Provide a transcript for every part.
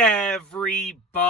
Everybody,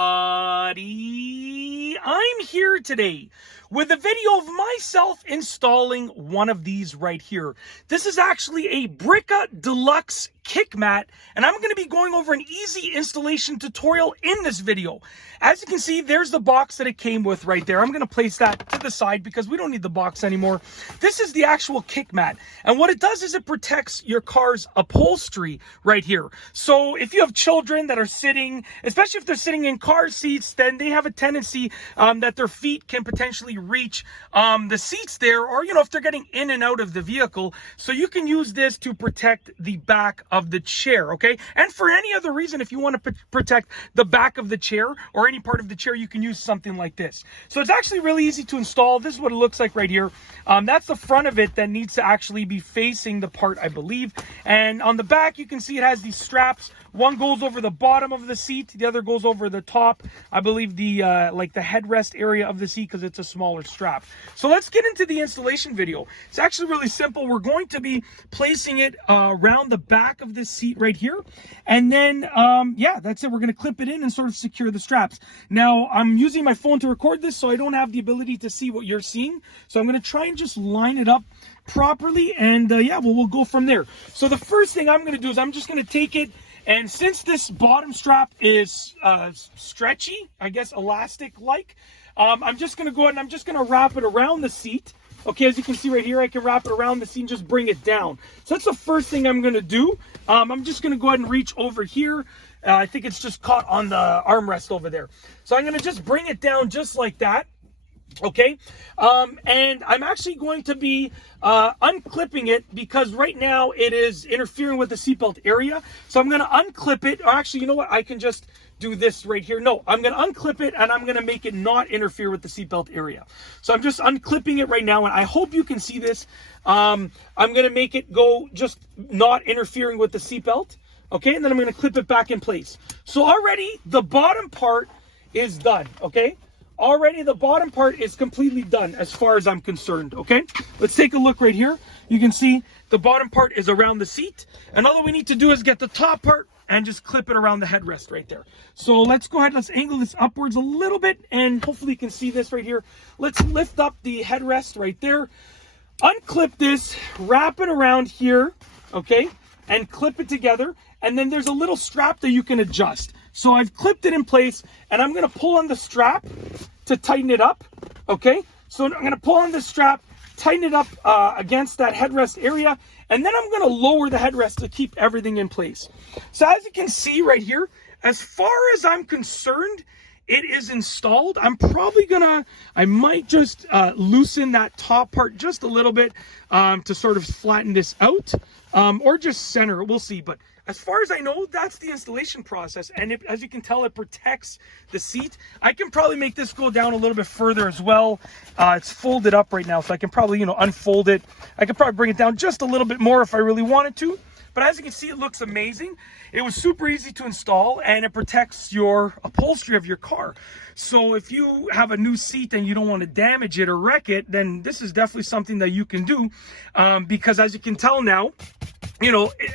I'm here today with a video of myself installing one of these right here. This is actually a Brica Deluxe Kick Mat, and I'm going to be going over an easy installation tutorial in this video. As you can see, there's the box that it came with right there. I'm going to place that to the side because we don't need the box anymore. This is the actual kick mat, and what it does is it protects your car's upholstery right here. So if you have children that are sitting, especially if they're sitting in car seats, then they have a tendency that their feet can potentially reach the seats there, or if they're getting in and out of the vehicle. So you can use this to protect the back of the chair, okay? And for any other reason, if you want to protect the back of the chair or any part of the chair, you can use something like this. So it's actually really easy to install. This is what it looks like right here. That's the front of it that needs to actually be facing the part, I believe. And on the back, you can see it has these straps. One goes over the bottom of the seat, the other goes over the top, I believe the like the headrest area of the seat, because it's a smaller strap. So let's get into the installation video. It's actually really simple. We're going to be placing it around the back of this seat right here, and then yeah, that's it. We're going to clip it in and sort of secure the straps. Now I'm using my phone to record this, so I don't have the ability to see what you're seeing, so I'm going to try and just line it up properly, and yeah, we'll go from there. So the first thing I'm going to do is I'm just going to take it, and since this bottom strap is stretchy, I guess elastic-like, I'm just going to go ahead and I'm just going to wrap it around the seat. Okay, as you can see right here, I can wrap it around the seat and just bring it down. So that's the first thing I'm going to do. I'm just going to go ahead and reach over here. I think it's just caught on the armrest over there. So I'm going to just bring it down just like that. Okay, and I'm actually going to be unclipping it because right now it is interfering with the seatbelt area. So I'm going to unclip it, or actually, you know what? I can just do this right here. No, I'm going to unclip it, and I'm going to make it not interfere with the seatbelt area. So I'm just unclipping it right now, and I hope you can see this. I'm going to make it go just not interfering with the seatbelt. Okay, and then I'm going to clip it back in place. So already the bottom part is done. Okay. Already the bottom part is completely done as far as I'm concerned, okay? Let's take a look right here. You can see the bottom part is around the seat, and all we need to do is get the top part and just clip it around the headrest right there. So let's go ahead, let's angle this upwards a little bit, and hopefully you can see this right here. Let's lift up the headrest right there, unclip this, wrap it around here, okay? And clip it together, and then there's a little strap that you can adjust. So I've clipped it in place, and I'm going to pull on the strap to tighten it up, okay? So I'm going to pull on the strap, tighten it up against that headrest area, and then I'm going to lower the headrest to keep everything in place. So as you can see right here, as far as I'm concerned, it is installed. I'm probably I might just loosen that top part just a little bit to sort of flatten this out, or just center it, we'll see. But as far as I know, that's the installation process. And as you can tell, it protects the seat. I can probably make this go down a little bit further as well. It's folded up right now, so I can probably, unfold it. I could probably bring it down just a little bit more if I really wanted to. But as you can see, it looks amazing. It was super easy to install, and it protects your upholstery of your car. So if you have a new seat and you don't want to damage it or wreck it, then this is definitely something that you can do. Because as you can tell now,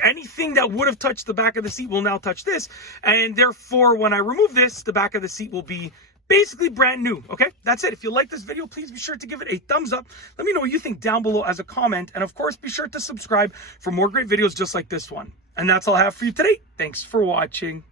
anything that would have touched the back of the seat will now touch this. And therefore, when I remove this, the back of the seat will be basically brand new. Okay, that's it. If you like this video, please be sure to give it a thumbs up. Let me know what you think down below as a comment. And of course, be sure to subscribe for more great videos just like this one. And that's all I have for you today. Thanks for watching.